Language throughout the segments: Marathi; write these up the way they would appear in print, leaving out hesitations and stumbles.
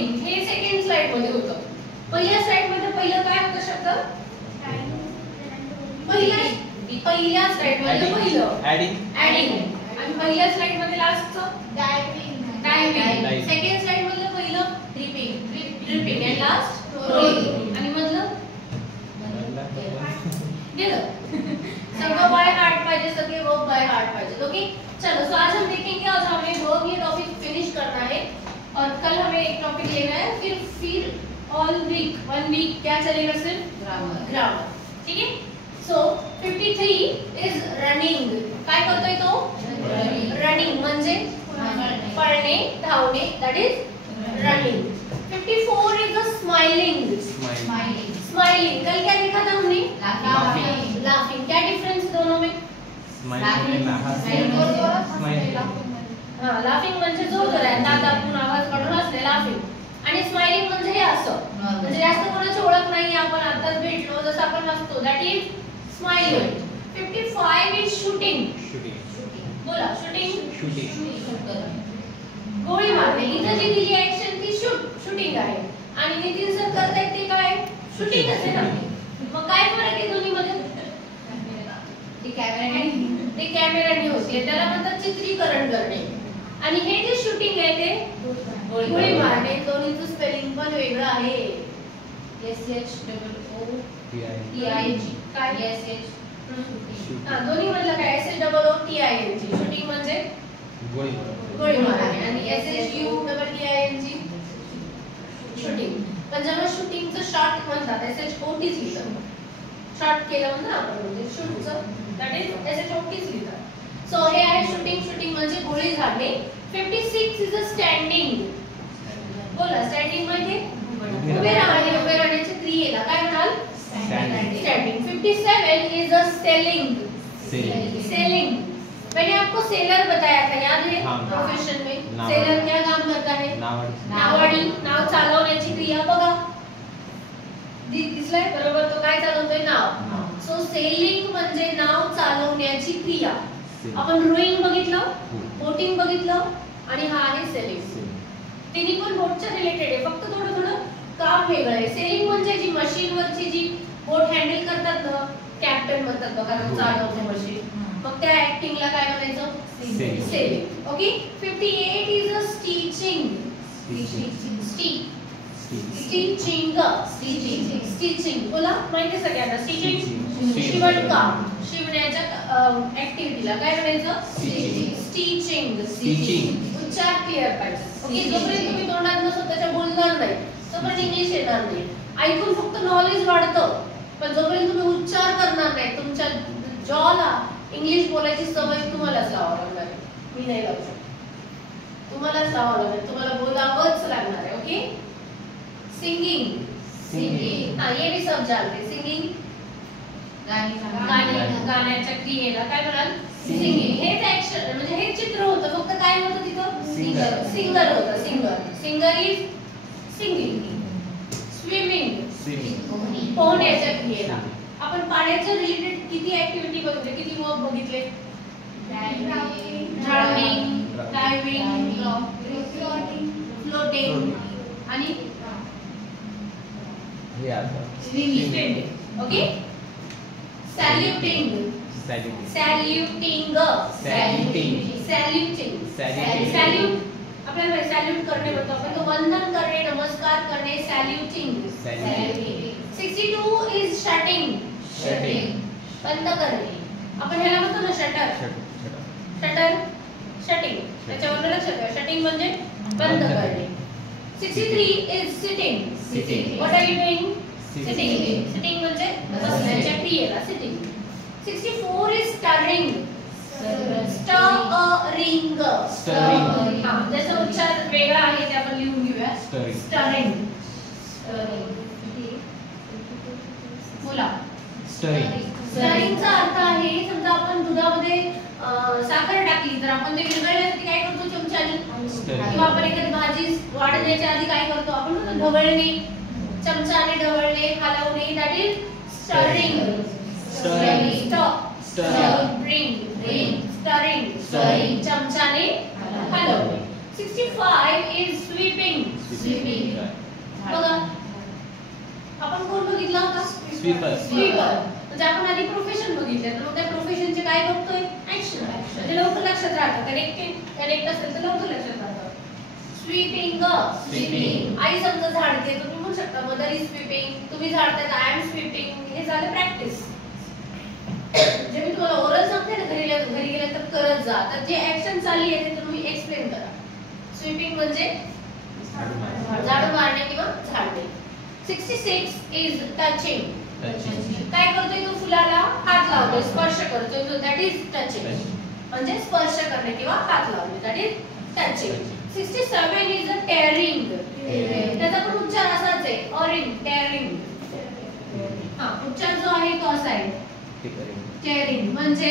शूटिंग हे सेकंड स्लाइड मध्ये होतं. पहिल्या स्लाइड मध्ये पहिलं काय होतं शब्द? पहिल्या स्लाइड मध्ये पहिलं ऍडिंग आणि पहिल्या स्लाइड मध्ये लास्टचं डायव्हिंग. सेकंड स्लाइड मध्ये पहिलं ड्रिपिंग आणि लास्ट रोलिंग आणि मधलं गेलं. सगळं बाय हार्ट पाहिजे, सगळे वर्ब बाय हार्ट पाहिजे. ओके चलो, सो आज हम देखेंगे, आज हमें वर्ब ये टॉपिक फिनिश करना है और कल हमें एक टॉपिक लेना है. फिर ऑल वीक 1 वीक क्या चलेगा? सिर्फ ग्रामर. ठीक है. So 53 is running. काय करतोय तो? रनिंग म्हणजे पळणे, धावणे, that is running. 54 is a smiling. Smiling कल क्या देखा था हमने? लाफिंग. क्या डिफरेंस दोनों में? हां, लाफिंग म्हणजे जोरजोरात दात दाबून आवाज काढून हसणे लाफिंग. आणि स्माइलिंग म्हणजे हे असं, म्हणजे जास्त कोणाची ओळख नाही, आपण आताच भेटलो जसं आपण हसतो, that is smiling. 55 is shooting. बोला शूटिंग. गोळी मारणे. इथं जी दिली ऍक्शन ती शूटिंग आहे आणि नितीन सर करतायत ते काय? शूटिंगच आहे ना. मग काय फरक आहे दोन्ही मध्ये? ते कॅमेराने होते, त्याला म्हणतात चित्रीकरण करणे. आणि हे जे शूटिंग आहे ते गोळी मारणे. दोन्हीचं स्पेलिंग पण वेगळं आहे. SHOOTING काय? हां, दोन्ही मधलं काय? SHOOTING. शूटिंग म्हणजे गोळी मारणे आणि SHUTING शूटिंग. पण जेव्हा शूटिंगचं शॉर्ट म्हणतात SHOT लिहितात. शॉर्ट केलं म्हणतात आपण, म्हणजे शूटचं दॅट इज SHOT लिहितात. सो हे आहे शूटिंग. शूटिंग म्हणजे गोळी झाडणे. 56 इज अ स्टँडिंग. बोला स्टँडिंग म्हणजे उभे राहणे. उभे राहण्याच्या क्रियेला काय म्हणाल? Standing. 57 is a sailing. Sailing. मैंने आपको सेलर बताया था, याद है? प्रोफेशन में सेलर क्या काम करता है? नावाडी. नाव चालवण्याची क्रिया बघा. दिसलाय बरोबर? तो काय चालवतोय? नाव. सो सेलिंग म्हणजे नाव चालवण्याची क्रिया. आपण रोइंग बघितलं, बोटिंग बघितलं आणि हा आहे सेलिंग. तिन्ही पण बोटच्या रिलेटेड आहे, फक्त थोडं थोडं काम वेगळं आहे. सेलिंग म्हणजे जी मशीनवरची जी बोट हँडल करतात ना, कॅप्टन म्हणतात बघा, चालवते मशीन. मग त्या ऍक्टिंगला काय म्हणायचं? Selling. Okay. 58 is a stitching. Stitching बोला, माहिती आहे सगळ्यांना. स्टिचिंग शिवणकाम, शिवण्याच्या ऍक्टिव्हिटीला काय म्हणायचं? स्टिचिंग. उच्चार क्लिअर पाहिजे. ओके. जोपर्यंत तुम्ही तोंडात स्वतःच्या बोलणार नाही तोपर्यंत इंग्लिश येणार नाही. ऐकून फक्त नॉलेज वाढतं, पण जोपर्यंत तुम्ही उच्चार करणार नाही, तुमच्या जॉला इंग्लिश बोलायची सवय तुम्हालाच लावावं लागणार आहे. मी नाही लावू शकत, तुम्हालाच लावावं लागणार, तुम्हाला बोलावंच लागणार आहे. ओके. सिंगिंग. हाँ, ये भी सब जानते हैं. सिंगिंग गाण्याच्या क्रियेला काय म्हणाल? सिंगिंग. हेच ऍक्शन म्हणजे हे चित्र होतं, फक्त काय होतं तिथं? सिंगर होतं. Singer is singing. स्विमिंग पोहण्याच्या क्रियेला. आपण पाण्याच्या रिलेटेड किती ऍक्टिव्हिटी बघितले, किती वर्क बघितले? ड्राउनिंग, डायव्हिंग, फ्लोटिंग आणि स्विमिंग. ओके. सॅल्युटिंग. आपल्याला सॅल्यूट करणे म्हणतो आपण, तो वंदन करणे, नमस्कार करणे, सॅल्युटिंग. 62 इज शटिंग. बंद करणे. आपण ह्याला म्हणतो ना शटर. शटिंग. त्याच्यावर लक्षात ठेवा, शटिंग म्हणजे बंद करणे. 63 is sitting. What are you doing? Sitting म्हणजे बसण्याच्या क्रियेला सिटिंग. 64 is stirring. स्टरिंग. हां, त्याचा उच्चार वेगळा आहे, ते आपण लिहून घेऊया. स्टरिंग. बोला. स्टरिंगचा अर्थ आहे, समजा आपण दुधामध्ये साखर टाकली तर आपण ते विरघळण्यासाठी काय करतो? चमच्याने. किंवा आपण एखादी भाजी वाढण्याच्या आधी काय करतो? आपण ढवळणे, चमचाने ढवळणे, हलवणे, दॅट इज स्टरिंग. स्टरिंग चमचाने हलवणे. 65 इज स्वीपिंग. बघितला होता? स्वीपर. स्वीपर. म्हणजे आपण आधी प्रोफेशन बघितले, तर मग त्या प्रोफेशनचे काय बघतोय? ऍक्शन. ते लवकर लक्षात राहतं. कनेक्ट असेल तर लवकर लक्षात राहतं. स्वीपिंग. स्वीपिंग. आई समजा झाडते, तुम्ही म्हणू शकता मदर इज स्वीपिंग. तुम्ही झाडताय तर आय एम स्वीपिंग. हे झालं प्रॅक्टिस. जे मी तुम्हाला ओरल सांगते ना, घरी गेल्या तर करत जा. तर जे ऍक्शन चालली आहे ते तुम्ही एक्सप्लेन करा. स्वीपिंग म्हणजे झाडू मारणे किंवा झाडणे. 66 इज टचिंग. काय करतोय तो? फुलाला हात लावतोय, स्पर्श करतोय. तो दॅट इज टचिंग. म्हणजे स्पर्श करणे किंवा हात लावणे, that is touching. 67 is a tearing. त्याचा पण उच्चार असाच आहे, ऑरिंग, टेअरिंग. हा, उच्चार जो आहे तो असा आहे, टेअरिंग. म्हणजे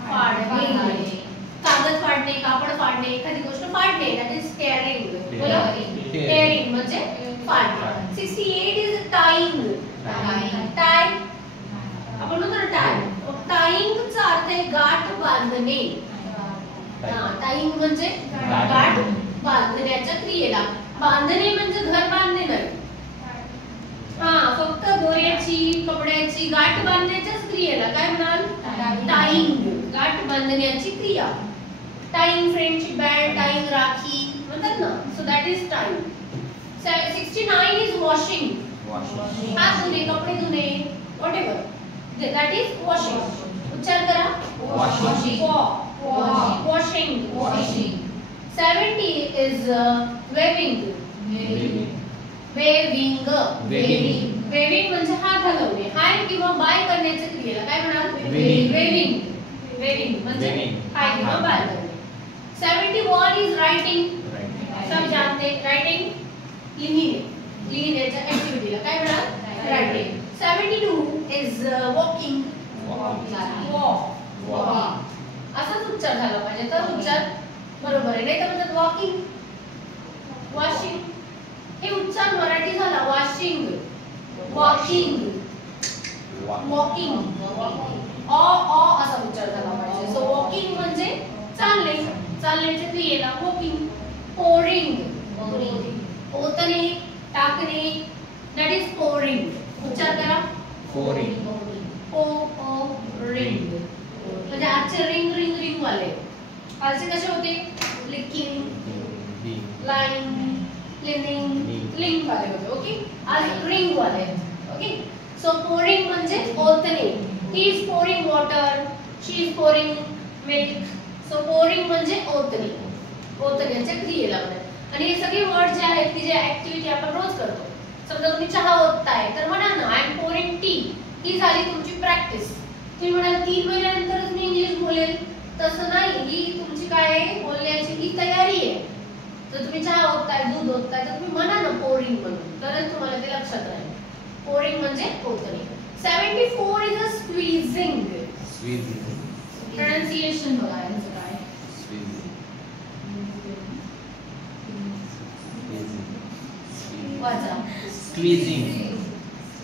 फाडणे, कागद फाडणे, कापड फाडणे, एखादी गोष्ट फाडणे, दॅट इज टेअरिंग. बोला, टेअरिंग म्हणजे फाडणे. 68 इज टाइंग. टाय, आपण म्हणतो ना टाय. टाइंगचा अर्थ आहे गाठ बांधणे. टाइंग म्हणजे गाठ बांधण्याच्या क्रियेला. बांधणे म्हणजे घर बांधणे नाही. फक्त दोऱ्याची, कपड्याची गाठ बांधण्याच्याच क्रियेला काय म्हणाल? टाइंग. गाठ बांधण्याची क्रिया. Tying friendship band, tying rakhi म्हणतात ना. So that is tying. 69 is washing. हात धुणे, कपडे धुणे, व्हॉटएव्हर, दॅट इज वॉशिंग. उच्चार करा. Washing. Washing. 70 is waving. Waving. Waving म्हणजे हात हलवणे. हाय किंवा बाय करण्याच्या क्रियेला काय म्हणाल? वेविंग. वेविंग म्हणजे हाय किंवा बाय करणे. 71 इज रायटिंग. सब जानते हैं रायटिंग, लिहिणे. लिहिण्याच्या ऍक्टिव्हिटीला काय म्हणाल? रायटिंग. 72 is walking. वॉक. असाच उच्चार झाला पाहिजे, तर उच्चार बरोबर आहे. नाही तर म्हणतात वॉकिंग, वॉशिंग. हे उच्चार मराठी झाला वॉशिंग, वॉकिंग, वॉकिंग. अ असा उच्चार झाला पाहिजे. सो वॉकिंग म्हणजे चालणे, चालण्याच्या क्रियेला वॉकिंग. पोरिंग. ओतणे, टाकणे, दॅट इज पोरिंग. उच्चार करा. पोरिंग. पोरिंग. म्हणजे आजचे रिंग रिंग रिंग वाले. आजचे कसे होते? लिकिंग, लाइन, क्लीनिंग, लिंक वाले होते. ओके, आज रिंग वाले. ओके, सो पोरिंग म्हणजे ओतणे. He is pouring water, she is pouring milk. So pouring म्हणजे ओतणे, ओतण्याच्या क्रियेला म्हणतात. आणि हे सगळे वर्ड जे आहेत की जे ऍक्टिव्हिटी आपण रोज करतो. समजा तुम्ही चहा ओतताय तर म्हणा ना आय एम पोरिंग टी. ही झाली तुमची प्रॅक्टिस. तुम्ही म्हणाल 3 महिन्यानंतरच मी इंग्लिश बोलेल, तसं नाही. ही तुमची काय आहे? बोलण्याची ही तयारी आहे. जर तुम्ही चहा ओतताय, दूध ओतताय तर तुम्ही म्हणा ना पोरिंग म्हणून, तरच तुम्हाला ते लक्षात राहील. पोरिंग म्हणजे ओतणे. 74 इज अ स्क्वीजिंग. प्रोनाउन्सिएशन बघा याचं काय. वाचा. स्क्वीजिंग.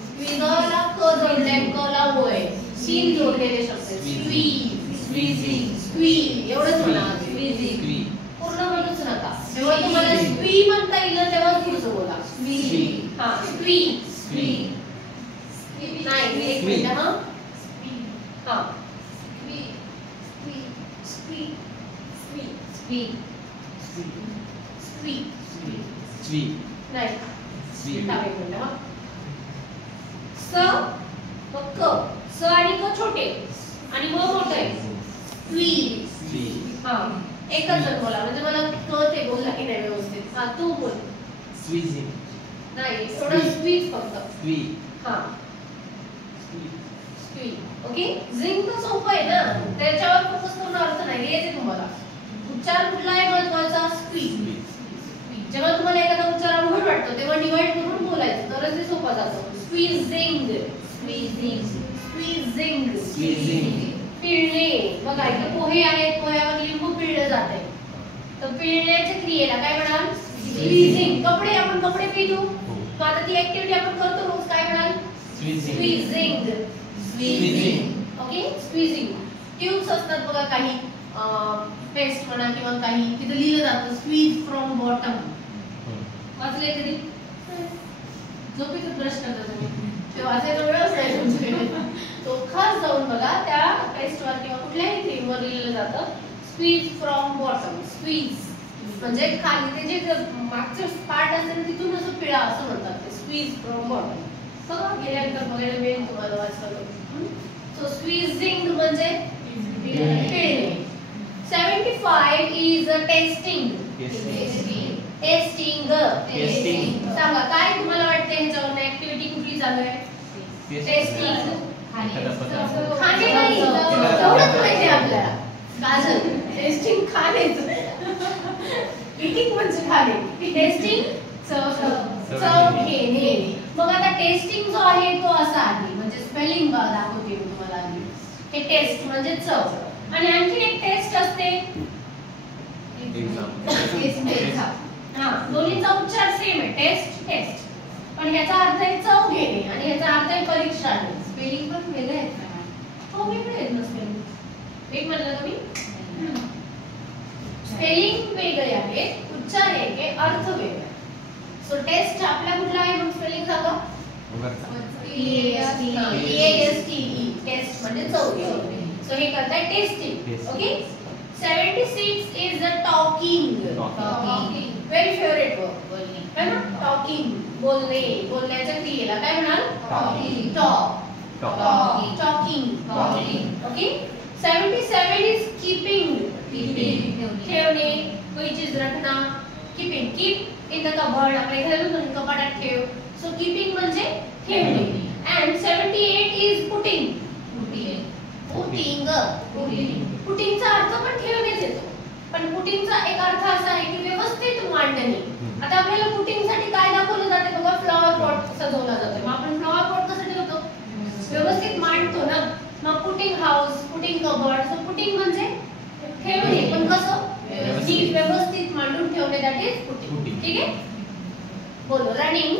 स्क्वीजला क जोडलाय, क ला ओ आहे. सीन जोडलेले शब्द. स्क्वीज, स्क्वीजिंग, स्क्वी एवढंच म्हणा. स्क्वीजिंग पूर्ण म्हणूच नका. जेव्हा तुम्हाला स्क्वी म्हणता येईल तेव्हा पुढचं बोला. स्क्वी. हां, स्क्वी. स्क्वी नाही, एक मिनिट. हां हां, स्क्वी, स्क्वी, स्क्वी, स्क्वी, स्क्वी, स्क्वी, स्क्वी, स्क्वी नाही. स्क्वी टाक एक मिनिट. हां, स मग क. स आणि क छोटे आणि म मोठे. स्क्वी. हां, एकच जण बोला म्हणजे मला कळते बोलला की नाही व्यवस्थित. हां, तू बोल. स्क्वीजिंग नाही, थोडं स्क्वीज फक्त. स्क्वी. हां, स्क्वी. ओके, झिंग तर सोपं आहे ना, त्याच्यावर फोकस करून अर्थ नाही. येते तुम्हाला. उच्चार कुठला आहे महत्त्वाचा? स्क्वी. जेव्हा तुम्हाला एखादा उच्चार अवघड वाटतो तेव्हा डिवाइड करून बोलायचं, तरच ते सोपं जातं. Squeezing, squeezing, squeezing, squeezing. पिळणे. बघा इथे पोहे आहेत, पोह्यावर लिंबू पिळलं जाते, तर पिळण्याच्या क्रियेला काय म्हणाल? स्क्वीजिंग. कपडे, आपण कपडे पिळतो, मग आता ती ऍक्टिव्हिटी आपण करतो रोज, काय म्हणाल? Squeezing. Squeezing. Okay, squeezing. Tubes असतात बघा काही, पेस्ट म्हणा किंवा काही, तिथे लिहिलं जातं स्क्वीज फ्रॉम बॉटम. वाचले कधी? झोपेतून ब्रश करता तुम्ही ते वाचायचा वेळच नाही तुमच्याकडे. तो खास जाऊन बघा त्या टेस्टवर किंवा कुठल्याही थीमवर लिहिलं जातं स्क्वीज फ्रॉम बॉटम. स्क्वीज म्हणजे खाली ते जे मागचं पार्ट असेल तिथून असं पिळा असं म्हणतात ते स्क्वीज फ्रॉम बॉटम. बघा गेल्यानंतर बघायला मिळेल तुम्हाला वाचलं. सो स्क्वीजिंग म्हणजे पिळणे. 75 इज अ टेस्टिंग. टेस्टिंग सांगा काय तुम्हाला वाटतं ह्याच्यावर ऍक्टिव्हिटी कुठली चालू आहे? टेस्टिंग. खाणे नाही एवढंच माहिती आपल्याला. काजल टेस्टिंग खाण्याचं. इटिंग म्हणजे खाणे. टेस्टिंग चव घेणे. मग आता टेस्टिंग जो आहे तो असा आहे म्हणजे स्पेलिंग दाखवते मी तुम्हाला आधी. हे टेस्ट म्हणजे चव. आणि आणखी एक टेस्ट असते हा दोन्हीचा उच्चार सेम आहे टेस्ट टेस्ट. पण ह्याचा अर्थ आहे चव घेणे आणि ह्याचा अर्थ आहे परीक्षा घेणे. स्पेलिंग पण वेगळे आहेत ना? हो वेगळे आहेत ना स्पेलिंग. एक म्हणलं का मी? स्पेलिंग वेगळे आहे उच्चार एक आहे अर्थ वेगळा. सो टेस्ट आपला कुठला आहे मग स्पेलिंग सांगा. TASTE टेस्ट म्हणजे चव घेणे. सो हे करताय testing. Okay. 76 is the talking. Very favorite word. है ना? Talking बोलणे. बोलण्याच्या क्रियेला काय म्हणाल? Talking. Okay. 77 is keeping. ठेवणे. कोई चीज रखना. Keeping. Keep in the cupboard. आपल्या घरात कपाटात ठेव. So keeping म्हणजे ठेवणे. And 78 is putting. पुटिंगचा अर्थ पण ठेवण्यात येतो. पण पुटिंगचा एक अर्थ असा आहे की व्यवस्थित मांडणे. आता आपल्याला पुटिंगसाठी काय दाखवलं जाते बघा फ्लॉवर पॉट सजवला जातो. मग आपण फ्लॉवर पॉट कसं ठेवतो? व्यवस्थित मांडतो ना. मग putting house, putting cupboard. So putting म्हणजे ठेवणे पण कसं? व्यवस्थित मांडून ठेवणे. That is putting. ठीक आहे. बोलो रनिंग.